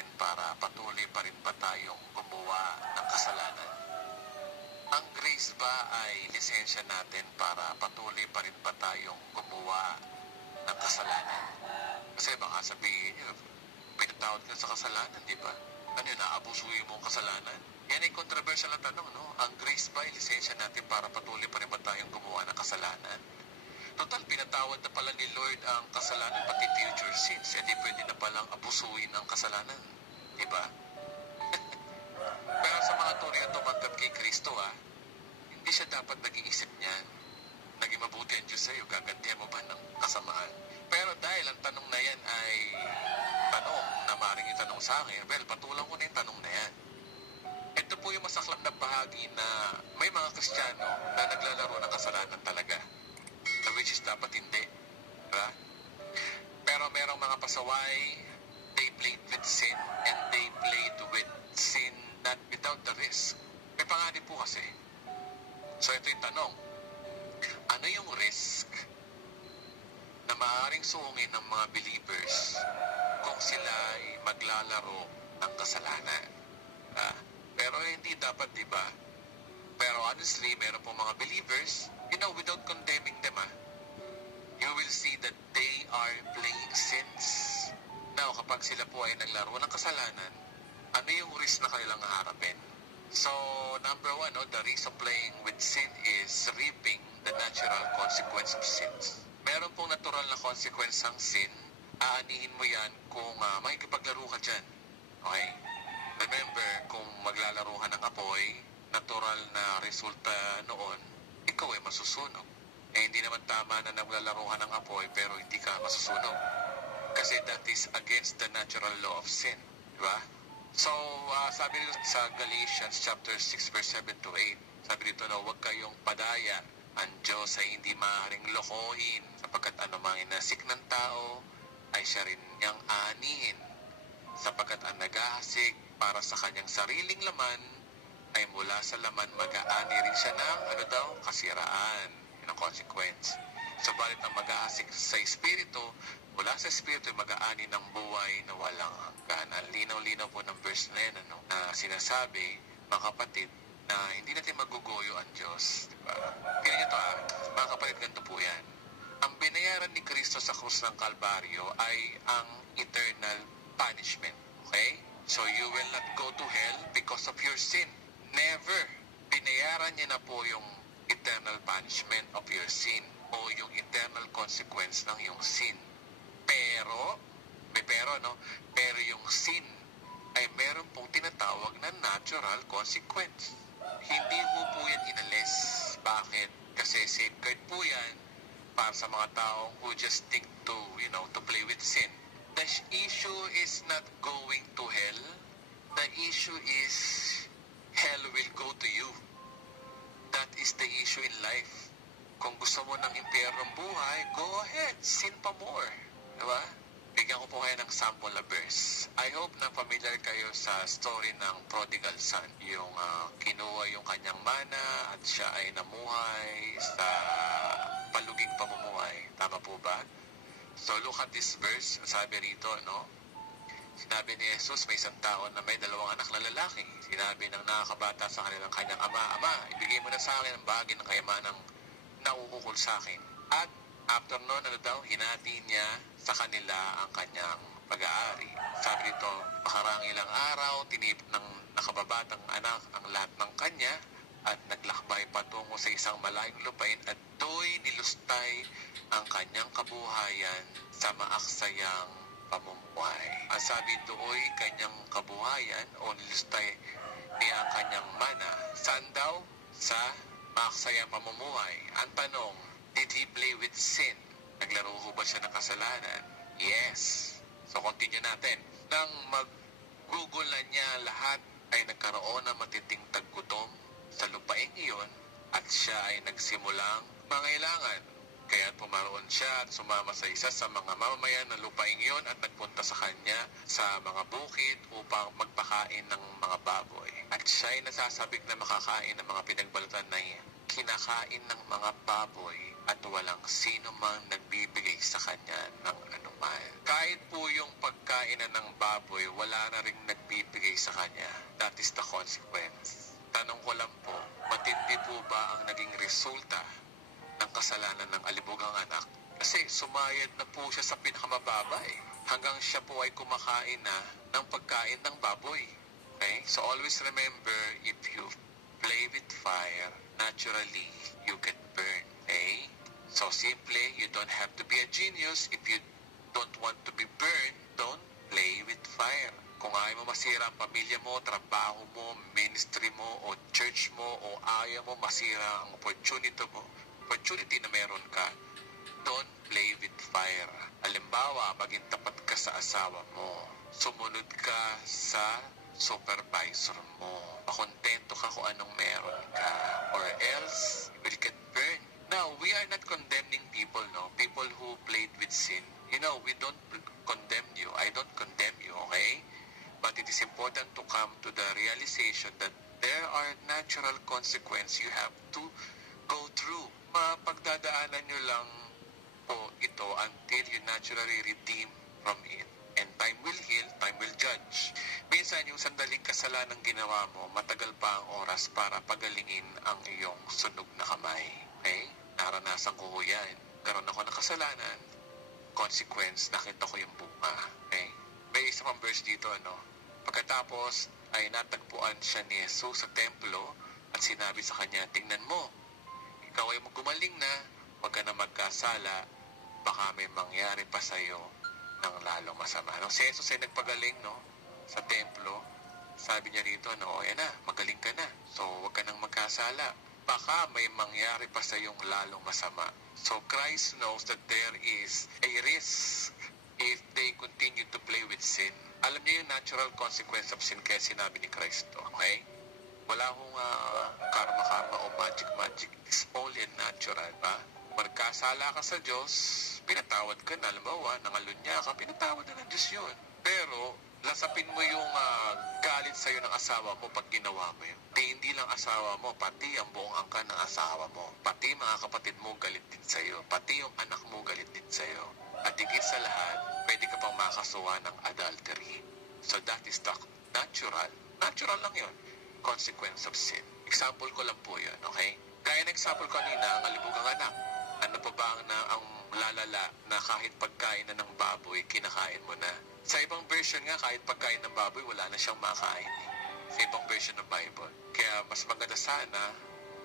natin para patuloy pa rin ba tayong gumawa ng kasalanan? Ang grace ba ay lisensya natin para patuloy pa rin ba tayong gumawa ng kasalanan? Kasi baka sabihin nyo, pinatawad ka sa kasalanan, di ba? Ano yun, naabusuhin mo ang kasalanan? Yan ay controversial na tanong, no? Ang grace ba ay lisensya natin para patuloy pa rin ba tayong gumawa ng kasalanan? Total, pinatawad na pala ni Lord ang kasalanan, pati future sins. Hindi pwede na palang abusuhin ang kasalanan. Diba? Pero sa mga tunay na tumanggap kay Kristo, hindi siya dapat nag-iisip niyan. Naging mabuti ang Diyos sa'yo, gagantihan mo ba ng kasamaan? Pero dahil ang tanong na yan ay tanong na maaaring itanong sa akin, well, patulang ko na yung tanong na yan. Ito po yung masaklap na bahagi na may mga Kristiyano na naglalaro ng kasalanan talaga. Which is dapat hindi. Diba? Pero merong mga pasaway, they played with sin and they played with sin not without the risk. May panganib po kasi. So ito yung tanong. Ano yung risk na maaaring sungin ng mga believers kung sila ay maglalaro ng kasalanan? Pero hindi dapat, diba? Pero honestly, meron po mga believers, without condemning them, you will see that they are playing sins. Now, kapag sila po ay naglaro ng kasalanan, ano yung risk na kanilang haharapin? So, number one, the risk of playing with sin is reaping the natural consequence of sins. Meron pong natural na consequence ang sin, aanihin mo yan kung makikipaglaro ka dyan. Okay? Remember, kung maglalaro ka ng apoy, natural na resulta noon, ikaw ay masusunog. Hindi naman tama na naglalaro ka ng apoy pero hindi ka masusunog. Kasi that is against the natural law of sin. Diba? So, sabi dito sa Galatians chapter 6 verse 7 to 8, sabi dito na huwag kayong padaya. Ang Diyos ay hindi maaaring lokohin sapagkat anumang inasik ng tao ay siya rin niyang aanihin. Sapagkat ang naghahasik para sa kanyang sariling laman ay mula sa laman mag-aani rin siya ng kasiraan. Yun ang consequence. Subalit ang mag-ahasik sa Espiritu, mula sa Espiritu ay mag-aani ng buhay na walang hanggan. Ang linaw-linaw po ng verse na yan, na sinasabi, mga kapatid, na hindi natin magugoyo ang Diyos. Diba? Kaya nyo ito mga kapatid, ganito po yan. Ang binayaran ni Kristo sa krus ng Kalbaryo ay ang eternal punishment. Okay? So you will not go to hell because of your sin. Never. Binayaran niya na po yung eternal punishment of your sin o yung eternal consequence ng yung sin. Pero, may pero, pero yung sin ay meron pong tinatawag na natural consequence. Hindi po yan inalis. Bakit? Kasi safeguard po yan para sa mga taong who just think to, to play with sin. The issue is not going to hell. The issue is hell will go to you. That is the issue in life. Kung gusto mo ng impyernong buhay, go ahead, sin pa more. Diba? Bigyan ko po kayo ng sample na verse. I hope na familiar kayo sa story ng prodigal son. Yung kinuha yung kanyang mana at siya ay namuhay sa paluging pamumuhay. Tama po ba? So look at this verse. Sabi rito, sinabi ni Jesus, may isang tao na may dalawang anak na lalaki. Sinabi ng nakakabata sa kanyang ama, Ama, ibigay mo na sa akin ang bahagi ng kayamanang nauukol sa akin. At after noon, hinati niya sa kanila ang kanyang pag-aari. Sabi dito, makarang ilang araw, tinip ng nakababatang anak ang lahat ng kanya at naglakbay patungo sa isang malayong lupain at do'y nilustay ang kanyang kabuhayan sa maaksayang pamumuhay. Ang sabi do'y kanyang kabuhayan o nilustay niya ang kanyang mana. Saan daw? Sa maaksayang pamumuhay. Ang tanong, did he play with sin? Naglaro ho ba siya ng kasalanan? Yes. So continue natin. Nang mag-google na niya lahat ay nagkaroon ng matinding taggutom sa lupaing iyon at siya ay nagsimulang mangailangan. Kaya pumaroon siya at sumama sa isa sa mga mamamayan ng lupaing iyon at nagpunta sa kanya sa mga bukid upang magpakain ng mga baboy. At siya ay nasasabik na makakain ng mga pinagbalatan na kinakain ng mga baboy at walang sino mang nagbibigay sa kanya ng anuman. Kahit po yung pagkainan ng baboy, wala na rin nagbibigay sa kanya. That is the consequence. Tanong ko lang po, matindi po ba ang naging resulta ng kasalanan ng alibugang anak? Kasi sumayad na po siya sa pinakamababa eh. Hanggang siya po ay kumakain na ng pagkain ng baboy. Okay? So always remember, if you play with fire, naturally, you get burned. Okay? So simply, you don't have to be a genius. If you don't want to be burned, don't play with fire. Kung ayaw mo masira ang pamilya mo, trabaho mo, ministry mo, o church mo, o ayaw mo masira ang opportunity na meron ka, don't play with fire. Halimbawa, maging tapat ka sa asawa mo. Sumunod ka sa supervisor mo. Makontento ka kung anong meron ka. Or else, you will get burned. Now, we are not condemning people, no? People who played with sin. You know, we don't condemn you. I don't condemn you, okay? But it is important to come to the realization that there are natural consequences you have to go through. Mapagdadaanan nyo lang po ito until you naturally redeem from it. And time will heal, time will judge. Minsan, yung sandaling kasalanan ginawa mo, matagal pa ang oras para pagalingin ang iyong sunog na kamay. Okay? Naranasan ko yan. Karoon ako ng kasalanan. Consequence, nakita ko yung bunga. Okay? May isa pang verse dito, Pagkatapos ay natagpuan siya ni Jesus sa templo at sinabi sa kanya, tingnan mo, ikaw ay gumaling na, huwag ka na magkasala, baka may mangyari pa sa iyo ng lalong masama. Si Jesus ay nagpagaling, sa templo. Sabi niya rito, yan na, magaling ka na. So, huwag ka nang magkasala. Baka may mangyari pa sa iyong lalong masama. So, Christ knows that there is a risk if they continue to play with sin. Alam niyo yung natural consequence of sin kaya sinabi ni Kristo, okay? Wala akong karma-karma o magic-magic. It's only natural, ba? Magkasala ka sa Diyos, pinatawad ka na, halimbawa, nangalunya ka, pinatawad na ng Diyos yun. Pero, lasapin mo yung galit sa'yo ng asawa mo pag ginawa mo yun. Hindi lang asawa mo, pati ang buong angkan ng asawa mo. Pati mga kapatid mo galit din sa'yo. Pati yung anak mo galit din sa'yo. At higit sa lahat, pwede ka pang makasuwa ng adultery. So that is the natural lang yun, consequence of sin. Example ko lang po yun, okay? Gaya ng example kanina, ang alibugang anak. Ano pa ba ang lalala na kahit pagkain na ng baboy, kinakain mo na? Sa ibang version nga, kahit pagkain ng baboy, wala na siyang makain. Sa ibang version ng Bible. Kaya mas maganda sana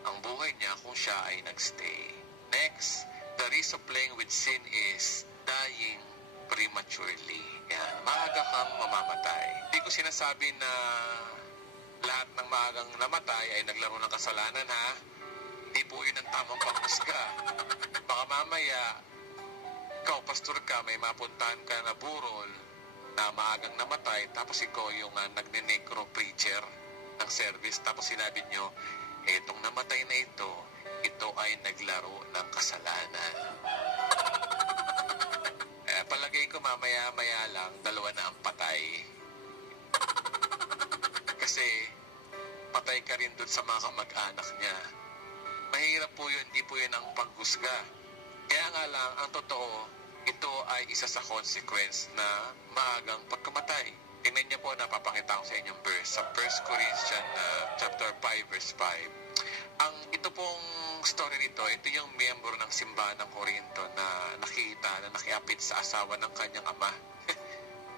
ang buhay niya kung siya ay nagstay. Next, the risk of playing with sin is dying prematurely. Yan, maaga kang mamamatay. Hindi ko sinasabi na lahat ng maagang namatay ay naglaro ng kasalanan, ha? Hindi po yun ang tamang panghusga. Baka mamaya, ikaw, pastor ka, may mapuntahan ka na burol na maagang namatay, tapos ikaw yung nagne-necro preacher ng service, tapos sinabi nyo, etong namatay na ito ay naglaro ng kasalanan. Palagay ko mamaya-maya lang, dalawa na ang patay. Kasi patay ka rin dun sa mga kamag-anak niya. Mahirap po yun, hindi po yun ang paghusga. Kaya nga lang, ang totoo, ito ay isa sa consequence na maagang pagkamatay. Tingnan niyo po, napapakita ko sa inyong verse. Sa 1 Corinthians chapter 5, verse 5. Ito pong story nito, ito yung miyembro ng simbahan ng Corinto na nakita na nakiapit sa asawa ng kanyang ama.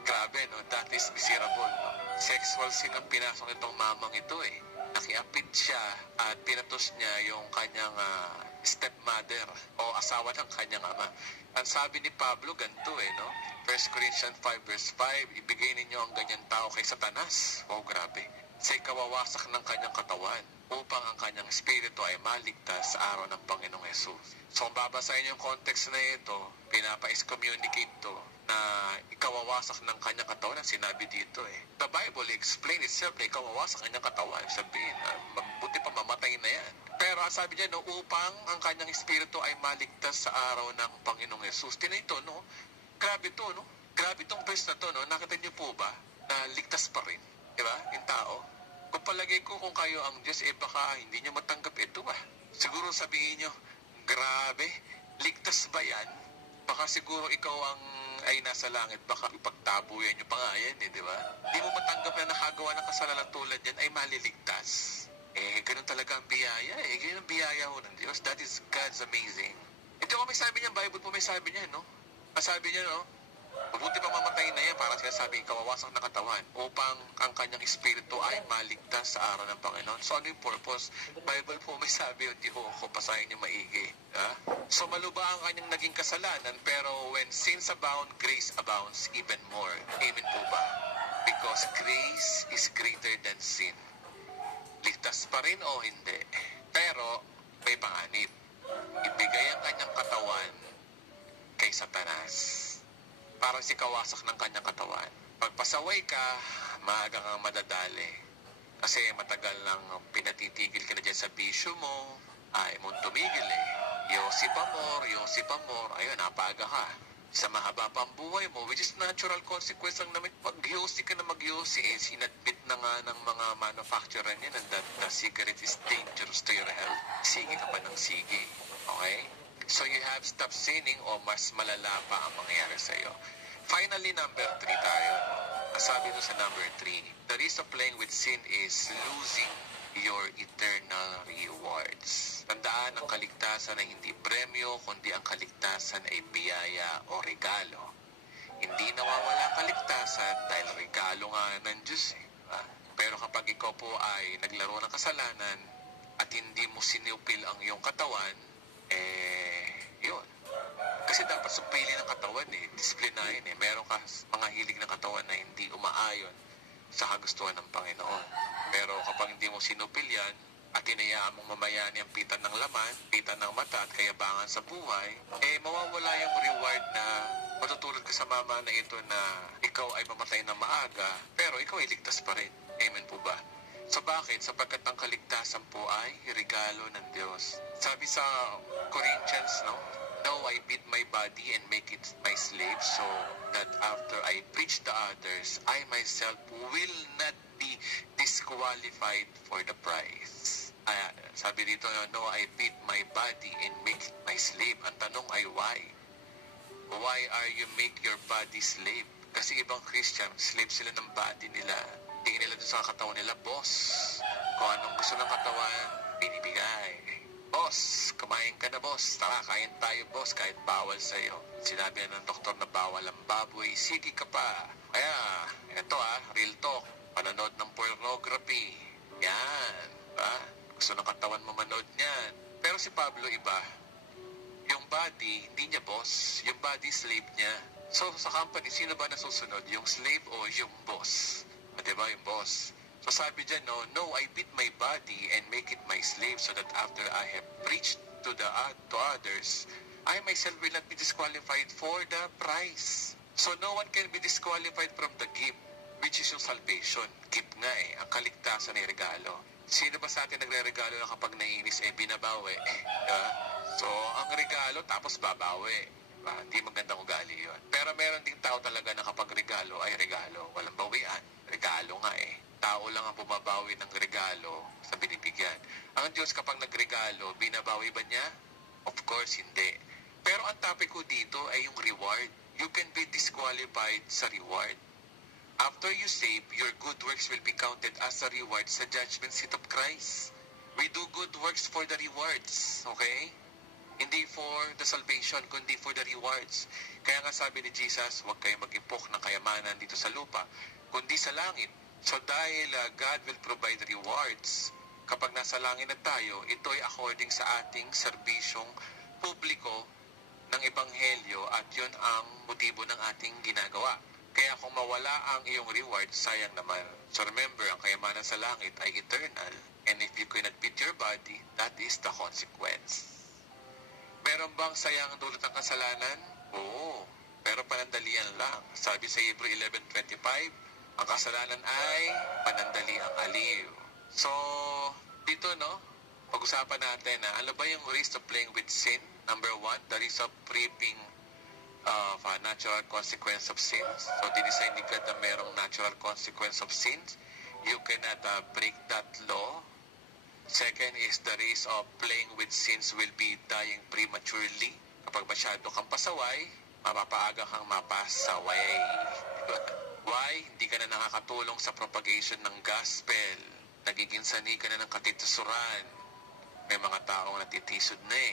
Grabe, that is miserable. Sexual sin ang pinasok itong mamang ito eh. Nakiapit siya at pinatos niya yung kanyang stepmother o asawa ng kanyang ama. Ang sabi ni Pablo, ganito 1 Corinthians 5 verse 5, ibigay ninyo ang ganyang tao kay Satanas. Oh, grabe. Sa'y kawawasak ng kanyang katawan upang ang kanyang espiritu ay maligtas sa araw ng Panginoong Jesus. So, kung babasahin yung context na ito, pinapa-excommunicate to na ikawawasak ng kanyang katawan ang sinabi dito eh. The Bible explain itself na ikawawasak ang kanyang katawan. Sabihin, mabuti pa mamatay na yan. Pero ang sabi niya, upang ang kanyang espiritu ay maligtas sa araw ng Panginoong Jesus. Tingnan ito, grabe ito, Grabe itong verse na to, Nakita niyo po ba na ligtas pa rin? Diba? Yung tao. Kung palagay ko kung kayo ang Diyos, baka hindi niyo matanggap ito Siguro sabihin niyo, grabe, ligtas ba yan? Baka siguro ikaw ang ay nasa langit, baka ipagtabuyan nyo pa nga yan, di ba? Di mo matanggap na nakagawa ng kasalanan tulad yan ay maliligtas. Ganun talaga ang biyaya. Ganun ang biyaya ho ng Diyos. That is God's amazing. Ito ko may sabi niya, Bible po may sabi niya, no? Sabi niya, no? Mabuti pang mamatay na yan para sinasabi kawawasak na katawan upang ang kanyang espiritu ay maligtas sa araw ng Panginoon. So ano yung purpose? Bible po may sabi, hindi ko pasahin niyo maigi. So maluba ang kanyang naging kasalanan, pero when sins abound, grace abounds even more. Amen po ba? Because grace is greater than sin. Ligtas pa rin o hindi? Pero may panganib. Ibigay ang kanyang katawan kay Satanas para si kawasak ng kanyang katawan. Pagpasaway ka, maaga kang madadali. Kasi matagal lang pinatitigil ka na dyan sa bisyo mo, ay mong tumigil Yosi pa more, ayun, napaga ka. Sa mahaba pang buhay mo, which is natural consequence lang namin. Pag-yosi ka na mag-yosi, sinadmit na nga ng mga manufacturer niya that the cigarette is dangerous to your health. Sige ka pa ng sige. Okay? So you have stopped sinning o mas malala pa ang mangyayari sa iyo. Finally, number 3 tayo. Sabi doon sa number 3, the risk of playing with sin is losing your eternal rewards. Tandaan ang kaligtasan ay hindi premyo, kundi ang kaligtasan ay biyaya o regalo. Hindi nawawala ang kaligtasan dahil regalo nga ng Diyos. Pero kapag ikaw po ay naglaro ng kasalanan at hindi mo sinupil ang iyong katawan, yun. Kasi dapat supili ng katawan disiplinahin Meron ka mga hilig ng katawan na hindi umaayon sa kagustuhan ng Panginoon. Pero kapag hindi mo sinupil yan at hinayaan mong mamayani ang pitan ng laman, pitan ng mata at kayabangan sa buhay, mawawala yung reward na matutulad ka sa mama na ito na ikaw ay mamatay na maaga, pero ikaw ay ligtas pa rin. Amen po ba? So bakit? Sapagkat ang kaligtasan po ay regalo ng Diyos. Sabi sa Corinthians, Now I beat my body and make it my slave so that after I preach to others, I myself will not be disqualified for the prize. Sabi dito, no, I beat my body and make it my slave. Ang tanong ay why? Why are you make your body slave? Kasi ibang Christian, slave sila ng body nila. Tingin nila doon sa katawan nila, boss. Kung anong gusto ng katawan, binibigay. Boss, kumain ka na boss. Tara, kain tayo boss, kahit bawal sa'yo. Sinabi na ng doktor na bawal ang baboy, sige ka pa. Kaya, ito real talk. Panonood ng pornography. Yan. Gusto ng katawan mo manood niyan. Pero si Pablo iba. Yung body, hindi niya boss. Yung body, slave niya. So, sa company, sino ba nasusunod? Yung slave o yung boss? Diba, yung boss? So sabi dyan, no, I beat my body and make it my slave so that after I have preached to others, I myself will not be disqualified for the prize. So no one can be disqualified from the gift, which is yung salvation. Gift nga ang kaligtasan ay regalo. Sino ba sa atin nagre-regalo na kapag naiinis binabawi? So ang regalo tapos babawi. Hindi magandang ugali yun. Pero meron ding tao talaga na kapag regalo ay regalo. Walang bawian. Regalo nga Tao lang ang bumabawi ng regalo sa binibigyan. Ang Diyos kapag nagregalo, binabawi ba niya? Of course, hindi. Pero ang topic ko dito ay yung reward. You can be disqualified sa reward. After you save, your good works will be counted as a reward sa judgment seat of Christ. We do good works for the rewards. Okay? Hindi for the salvation, kundi for the rewards. Kaya nga sabi ni Jesus, huwag kayo mag-impok ng kayamanan dito sa lupa, kundi sa langit. So dahil God will provide rewards, kapag nasa langit na tayo, ito ay according sa ating serbisyong publiko ng Ebanghelyo at yun ang motibo ng ating ginagawa. Kaya kung mawala ang iyong reward, sayang naman. So remember, ang kayamanan sa langit ay eternal. And if you cannot beat your body, that is the consequence. Meron bang sayang ang dulot ng kasalanan? Oo, pero panandalian lang. Sabi sa Hebrew 11:25, ang kasalanan ay panandaliang aliw. So, dito pag-usapan natin ano ba yung risk of playing with sin? Number 1, the risk of reaping of a natural consequence of sins. So, dinesign ni God na merong natural consequence of sins. You cannot break that law. Second is the risk of playing with sins will be dying prematurely. Kapag masyado kang pasaway, mapapaaga kang mapasaway. Diba? Why? Hindi ka na nakakatulong sa propagation ng gospel. Nagiging sanay ka na ng katitusuran. May mga taong natitisod na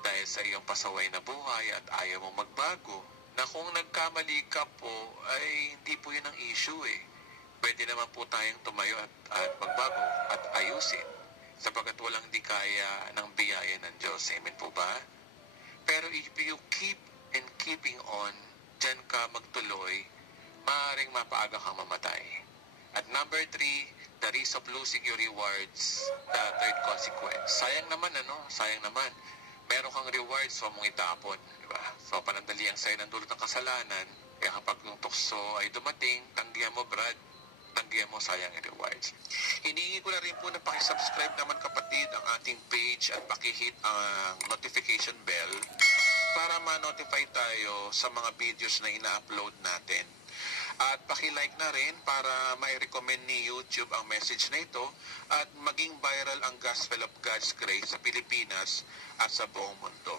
dahil sa iyong pasaway na buhay at ayaw mong magbago. Na kung nagkamali ka po, ay hindi po yun ang issue Pwede naman po tayong tumayo at magbago at ayusin sapagkat walang di kaya ng biyaya ng Diyos. Amen po ba? Pero if you keep and keeping on, dyan ka magtuloy, maaaring mapaaga kang mamatay. At number 3, the risk of losing your rewards, the third consequence. Sayang naman, Sayang naman. Meron kang rewards, so mong itapon. Diba? So, panandali ang sa'yo ng dulot ng kasalanan. Kaya kapag yung tukso ay dumating, tanggihan mo, Brad. Tanggihan mo, sayang yung rewards. Hinihingi ko na rin po na pakisubscribe naman, kapatid, ang ating page at pakihit ang notification bell para ma-notify tayo sa mga videos na ina-upload natin. At paki-like na rin para mai-recommend ni YouTube ang message na ito at maging viral ang Gospel of God's Grace sa Pilipinas at sa buong mundo.